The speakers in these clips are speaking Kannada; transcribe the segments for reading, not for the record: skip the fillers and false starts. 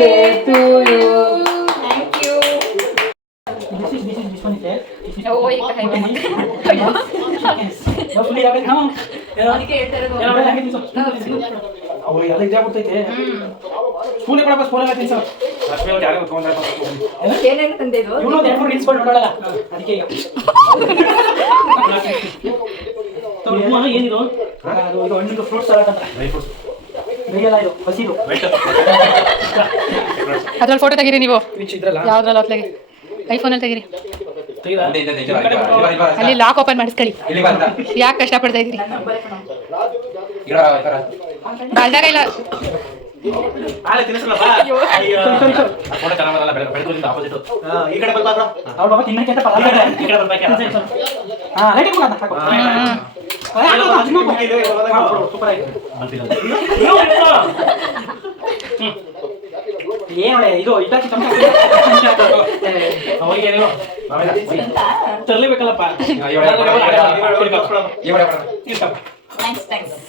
birthday to you. Thank you. This one is there. Oh, एक है ನಾವು ಫುಲ್ ಯಾಕೆ ನಾವು ಅದಕ್ಕೆ ಹೇಳ್ತಾ ಇರೋದು ಅವ್ರು ಎಲ್ಲ ಇದೇ ಆಗ್ಬಿಡ್ತೈತೆ ಸ್ಪೂನ್ ಕೊಡಪ್ಪ ಸ್ಪೂನ್ ಎಲ್ಲ ತಿನ್ಸ ಅಷ್ಟೇ ಯಾರು ತಗೊಂಡ್ರೆ ಏನೇನು ತಂದೆ ಇದು ಇವನು ಎರಡು ಮೂರು ಇನ್ಸ್ಪೋರ್ಟ್ ಮಾಡಲ್ಲ ಅದಕ್ಕೆ ಈಗ ಏನಿದು ಅದು ಇದು ಹಣ್ಣಿಂದು ಫ್ರೂಟ್ ಸಲಾಡ್ ಅಂತ ಡ್ರೈ ಫ್ರೂಟ್ಸ್ ಬೇಯಲ್ಲ ಇದು ಹಸಿದು ಅದ್ರಲ್ಲಿ ಫೋಟೋ ತೆಗೀರಿ ನೀವು ಇದ್ರಲ್ಲ ಯಾವ್ದ್ರಲ್ಲಿ ಹೊತ್ಲಾಗಿ ಐಫೋನಲ್ಲಿ ತೆಗೀರಿ ಅಲ್ಲಿ ಲಾಕ್ ಓಪನ್ ಮಾಡಿಸ್ಕೊಳ್ಳಿ ಯಾಕೆ ಕಷ್ಟಪಡ್ತಾ ಇದ್ದೀರಿ ಬಾಲ್ದಾಗ ಇಲ್ಲ ಆಲೆ ತಿನ್ನಿಸಲ್ಲಪ್ಪ ಫೋಟೋ ಚೆನ್ನಾಗಿ ಬರಲ್ಲ ಬೆಳಕೋದಿಂದ ಆಪೋಸಿಟ್ ಈ ಕಡೆ ಬರ್ಬಾರ್ದು ಅವ್ರ ಬಾಬಾ ತಿನ್ನಕ್ಕೆ ಅಂತ ಪದ ಈ ಕಡೆ ಬರ್ಬೇಕು ಹಾ ಲೈಟಿಂಗ್ ಕೊಡ ಸೂಪರ್ ಆಗಿದೆ ಏನು ಇದು ಇಟ್ಟಾಕಿ ಅವರಿಗೆ ತರಲೇಬೇಕಲ್ಲಪ್ಪ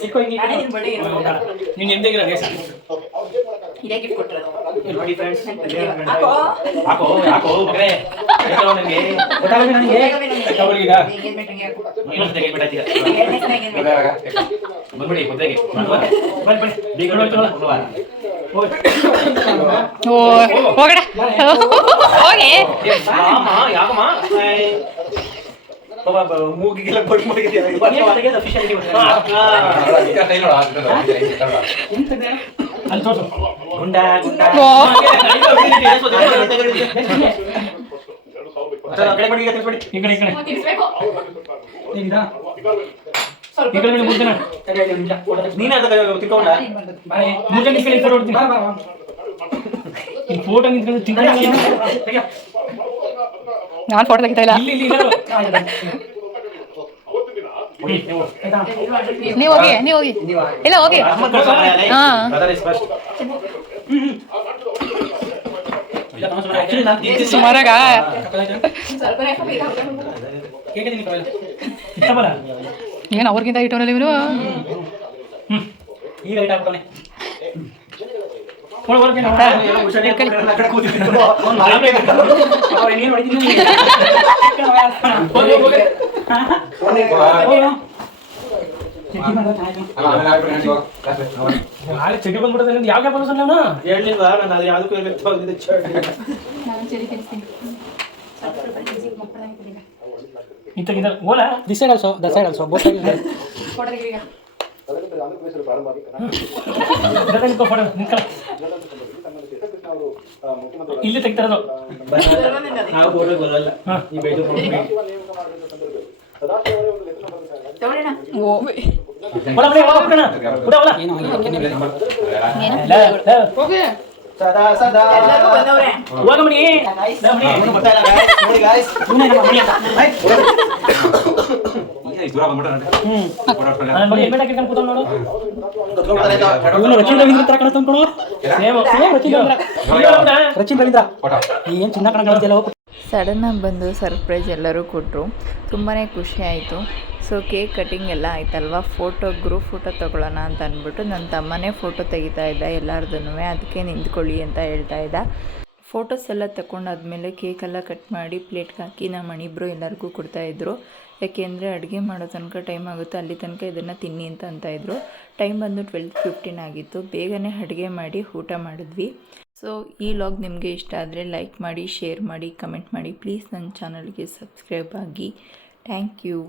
ಇಟ್ಕೊ ನೀನು ಎಂದಿಗಿರ ಇದೇ ಗಿಫ್ಟ್ ಕೊಟ್ಟಿರೋದು ನೋಡಿ ಫ್ರೆಂಡ್ಸ್ ಹಾಕೋ ಯಾಕೋ ಮಗನೇ ನನಗೆ ಗೊತ್ತಾಗಲಿ ನನಗೆ ಅವರಿಗೀಗ ಬಂದ್ಬಿಡಿ ಮುದ್ದೆಗೆ ಬನ್ನಿ ಬೀಗ ಓ ಹೋಗಡ ಹೋಗಿ ಯಾಕಮ್ಮ ಮೂಗಿಗೆಲ್ಲ ಬಡ್ ಮಾಡಿದ್ಯಾ ಅಲ್ಲಿ ತೋರ್ಸು ಗುಂಡ ಗುಂಡ ಕಡೆ ಬಡಿ ಈಗ ತಿಳ್ಸ್ಬಿಡಿ ಈ ಕಡೆ ತಿನ್ಸ್ಬೇಕು ಹೇಗಿದಾ ಈ ಕಡೆ ಬಡಿ ಮುದ್ದನ ನೀನೇ ಅದ ತಿಳ್ಕೊಂಡ ಮೂರು ಜನ ಈ ಫೋಟೋ ಹೊಡ್ತೀನಿ ಈ ಫೋಟೋ ನಿಂತ್ಕೊಂಡು ತಿಂಗಳ ನಾನು ಫೋಟೋ ತೆಗಿತಾ ಇಲ್ಲ ಇಲ್ಲಿ ನೀವು ಹೋಗಿ ಇಲ್ಲ ಹೋಗಿ ಹಾ ಸುಮಾರಾಗ ಏನು ಅವ್ರಿಗಿಂತ ಇಟ್ಟವನಲ್ಲ ಇವನು ಈಗ ಲೈಟ್ ಹಾಕ್ತಾನೆ ಚಟಿ ಬಂದ್ಬಿಟ್ಟದ ಯಾವ ಕ್ಯಾಪ್ ಅನ್ಸಲ್ಲ ಹೇಳಿಲ್ವಾ ನಾನು ಅದು ಯಾವ್ದಕ್ಕೂ ಇಂತ Ola this side also the side also both side ಇಲ್ಲಿ ತೆಗಿತಾರದು ನಾವು ಫೋಟೋ ಬರಲ್ಲ ಈ ಬೇಜು ಸದಾ ಸದಾ ಹೋಗಮಣಿ ಸಡನ್ನಾಗಿ ಬಂದು ಸರ್ಪ್ರೈಸ್ ಎಲ್ಲರೂ ಕೊಟ್ಟರು. ತುಂಬಾ ಖುಷಿ ಆಯಿತು. ಸೊ ಕೇಕ್ ಕಟಿಂಗ್ ಎಲ್ಲ ಆಯ್ತಲ್ವ, ಗ್ರೂಪ್ ಫೋಟೋ ತೊಗೊಳ್ಳೋಣ ಅಂತ ಅಂದ್ಬಿಟ್ಟು ನನ್ನ ತಮ್ಮನೇ ಫೋಟೋ ತೆಗಿತಾ ಇದ್ದ ಎಲ್ಲರದೂ. ಅದಕ್ಕೆ ನಿಂತ್ಕೊಳ್ಳಿ ಅಂತ ಹೇಳ್ತಾ ಇದ್ದ. ಫೋಟೋಸ್ ಎಲ್ಲ ತಗೊಂಡಾದ್ಮೇಲೆ ಕೇಕೆಲ್ಲ ಕಟ್ ಮಾಡಿ ಪ್ಲೇಟ್ಗೆ ಹಾಕಿ ನಮ್ಮ ಮಣಿಬ್ರು ಎಲ್ಲರಿಗೂ ಕೊಡ್ತಾಯಿದ್ರು. ಯಾಕೆಂದರೆ ಅಡುಗೆ ಮಾಡೋ ತನಕ ಟೈಮ್ ಆಗುತ್ತೆ, ಅಲ್ಲಿ ತನಕ ಇದನ್ನು ತಿನ್ನಿ ಅಂತ ಇದ್ರು. ಟೈಮ್ ಬಂದು 12:15 ಆಗಿತ್ತು. ಬೇಗನೆ ಅಡುಗೆ ಮಾಡಿ ಊಟ ಮಾಡಿದ್ವಿ. ಸೊ ಈ ವ್ಲಾಗ್ ನಿಮಗೆ ಇಷ್ಟ ಆದರೆ ಲೈಕ್ ಮಾಡಿ, ಶೇರ್ ಮಾಡಿ, ಕಮೆಂಟ್ ಮಾಡಿ. ಪ್ಲೀಸ್ ನನ್ನ ಚಾನಲ್ಗೆ ಸಬ್ಸ್ಕ್ರೈಬ್ ಆಗಿ. Thank you.